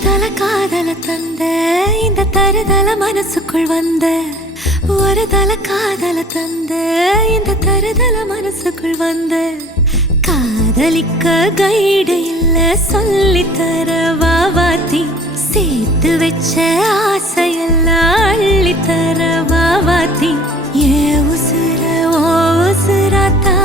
தருதல காதல தந்த இந்த தருதல மனசுக்குள் வந்த ஒரு தல காதல தந்த இந்த தருதல மனசுக்குள் வந்த காதலிக்க கைடு இல்ல சொல்லி தர வாவாத்தி சேர்த்து வச்ச ஆசையெல்லாம் அள்ளி தர வாவாத்தி ஏ உசுர ஓ உசுராத்தா